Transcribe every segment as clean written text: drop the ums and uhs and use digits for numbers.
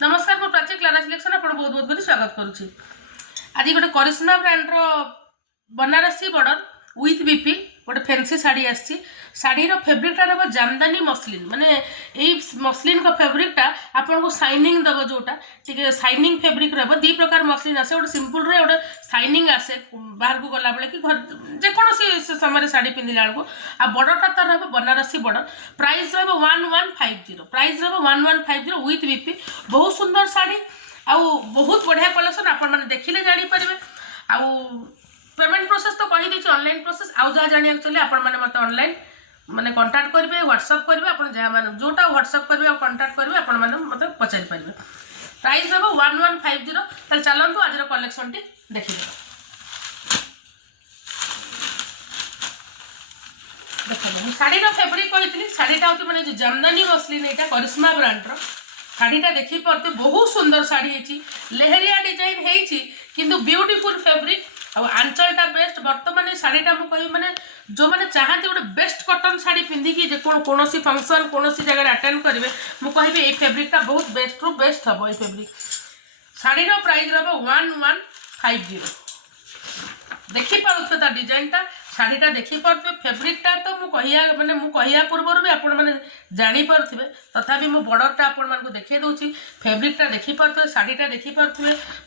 नमस्कार मो Prachi Clara selection आप बहुत बहुत कर स्वागत करुच्ची। आज गोटे Karishma brand Banarasi border with BP गोटे फैंसी साड़ी आसी शाढ़ीर फेब्रिकटा रहा जामदानी मसलिन माने यही मसलिन का फेब्रिकटा आपको शाइनिंग दब जोटा टे शाइनिंग फेब्रिक रहा दी प्रकार मसलिन आसे गोटे सिंपल रे गोटे शाइनिंग आसे बाहर को गला बेले कि घर जेकोसी समय शाढ़ी पिंधला बेलू आ बॉर्डरटा तार रहा बनारसी बॉर्डर प्राइस रहा 1150 प्राइस रहा 1150 विथ बीपी बहुत सुंदर शाढ़ी आउ बहुत बढ़िया कलेक्शन आप देखिले जापर आउ पेमेंट प्रोसेस तो कहीदे ऑनलाइन प्रोसेस आउ जहाँ जाना चले आप मत ऑनलाइन माने कांटेक्ट करेंगे व्हाट्सएप करेंगे आप जहाँ जोटा व्हाट्सएप करेंगे कांटेक्ट करेंगे आप मत पचारि पारे प्राइस रहा 1150 चलतु आज कलेक्शन टी देखिए देखो शाढ़ी फेब्रिक कही शाढ़ीटा हूँ मैंने जामदानी मसलिन यहाँ करिश्मा ब्रांड शाढ़ीटा देखी पारे बहुत सुंदर शाढ़ी है लेहरिया डिजाइन है ब्यूटीफुल फेब्रिक आ आंचलटा बेस्ट बर्तमान शाढ़ीटा मुझे मैंने जो मैंने चाहते गोटे बेस्ट कटन शाढ़ी पिंधिकी कौन फंक्शन कौन जगह अटेंड करेंगे मुझे ये फेब्रिकटा बहुत बेस्ट रु बेस्ट हम ये फेब्रिक शाढ़ीर प्राइस रहा 1150 देखिपे डिजाइनटा शाढ़ीटा देखिपे फेब्रिकटा तो मुझे पूर्व भी आपने जापे तथापि मो बॉर्डरटा आपको देखिए दूसरी फेब्रिकटा देखिपे शाढ़ीटा देखिपे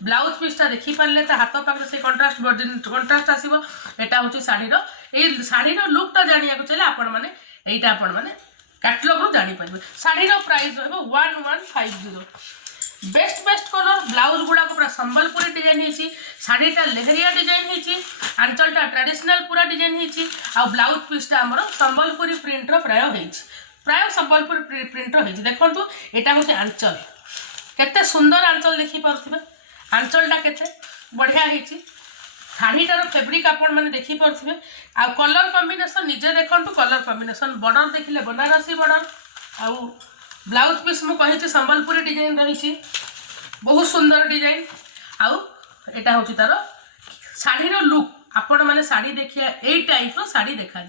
ब्लाउज पीसटा देखिपारे तो हाथ पाखे से कंट्रास्ट आसो यहाँ हूँ शाढ़ीर ये शाढ़ीर लुकटा जाना चले आपटा कैटलॉग रू जापर शाढ़ीर प्राइस रहा 1150 बेस्ट कलर ब्लाउज गुड़ा पूरा संबलपुरी डिजाइन होती शाढ़ीटा लेहरिया डिजाइन होती आंचलटा ट्रेडिशनल पूरा डिजाइन होती आ ब्लाउज पीसटा आमर संबलपुरी प्रिंटर प्राय संबलपुरी प्रिंटर होती देखो यहाँ हूँ आंचल केते सुंदर आंचल देखिपे आंचलटा केते बढ़िया होती शाढ़ीटार फेब्रिक आपण मैंने देखिपे आ कलर कॉम्बिनेशन निजे देखो कलर कॉम्बिनेशन बॉर्डर देखिले बनारसी बॉर्डर आउ ब्लाउज पीस मुझे संबलपुरी डिजाइन रही बहुत सुंदर डिजाइन आउ यहाँ हूँ तार शाढ़ीर लुक आपण मैंने शाढ़ी देखिए यही टाइप शाढ़ी देखा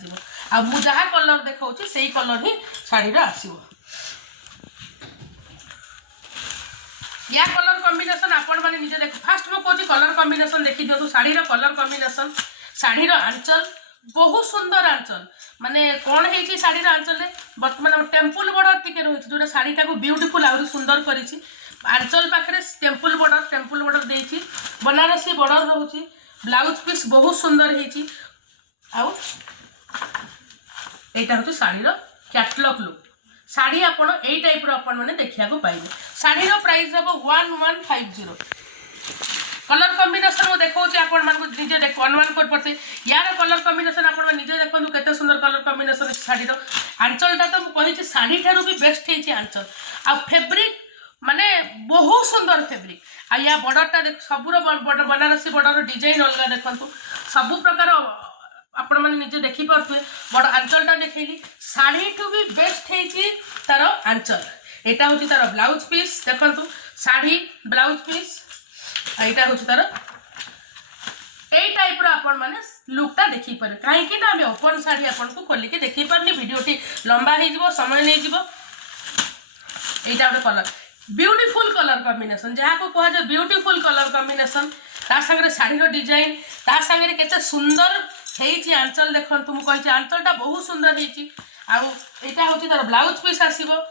आ जहाँ कलर देखा से कलर ही शाढ़ीर आसो या कलर कॉम्बिनेशन आपण मैंने निजे देख फास्ट मुझे कलर कॉम्बिनेशन देखी दिखाँ शाढ़ीर कलर कॉम्बिनेशन शाढ़ीर आंचल बहुत सुंदर आंचल माने कौन है शाढ़ीर आंचल बर्तमान टेम्पल बॉर्डर टिके रही जो शाढ़ीटा को ब्यूटीफुल आहरी सुंदर करी आंचल पाखे टेम्पल बॉर्डर देती बनारसी बॉर्डर रोचे ब्लाउज पीस बहुत सुंदर है आउ यहाँ हूँ शाढ़ीर कैटलॉग लुक शाढ़ी आप टाइप मैंने देखा पाइबे शाढ़ीर प्राइस रहा 1150 कलर कॉम्बिनेशन वो देखा आपजे देख अनुमान कर पड़ते यार कलर कॉम्बिनेशन आप निजे देखो केते सुंदर कलर कॉम्बिनेशन शाढ़ीर आंचलटा तो मुझे शाढ़ी ठारू भी बेस्ट है आंचल आ फेब्रिक माने बहुत सुंदर फेब्रिक आ या बॉर्डरटा देख सबूर बॉर्डर बनारसी बॉर्डर डिजाइन अलग देखो सबु प्रकार आपण मैंने निजे देखिपे बड़ आंचलटा देखली शाढ़ी ठू भी बेस्ट है तार आंचल यहाँ हूँ तार ब्लाउज पीस देखु शाढ़ी ब्लाउज पीस यहाँ हूँ तार यही टाइप आपण मैंने लुकटा देखिपारे कहीं आम ओपन शाढ़ी आपको खोलिकी देखी पारे भिडियोटी लंबा हो समय नहीं यहाँ गोटे कलर ब्यूटीफुल कलर कॉम्बिनेशन जहाँ को कह जाए ब्यूटीफुल कलर कॉम्बिनेशन तांगे शाढ़ीर डिजाइन तांगे केते सुंदर है आंचल देखो मुझे आंचलटा बहुत सुंदर है हूँ तार ब्लाउज पीस आसो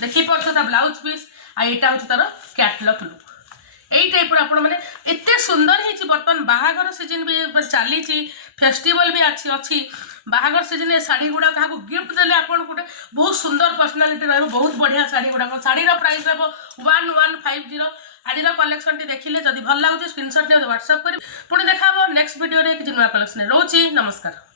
देखिपे ब्लाउज पीस यहाँ हूँ तार कैटलॉग लुक यही टाइप मैंने एत सुंदर है बर्तमान बाहागर सीजन भी चली फेस्टिवल भी अच्छी बाहागर सीजन शाढ़ी गुड़ा क्या गिफ्ट देले आप गोटे बहुत सुंदर पर्सनालीटी रही बहुत बढ़िया शाढ़ी गुड़ा शाढ़ीर प्राइस रहा 1150 आज कलेक्शन टी देखिले जदि भल लगे स्क्रीनशॉट व्हाट्सएप कर पुणी देखा नेक्स्ट वीडियो किसी नुआ कलेक्शन रोची नमस्कार।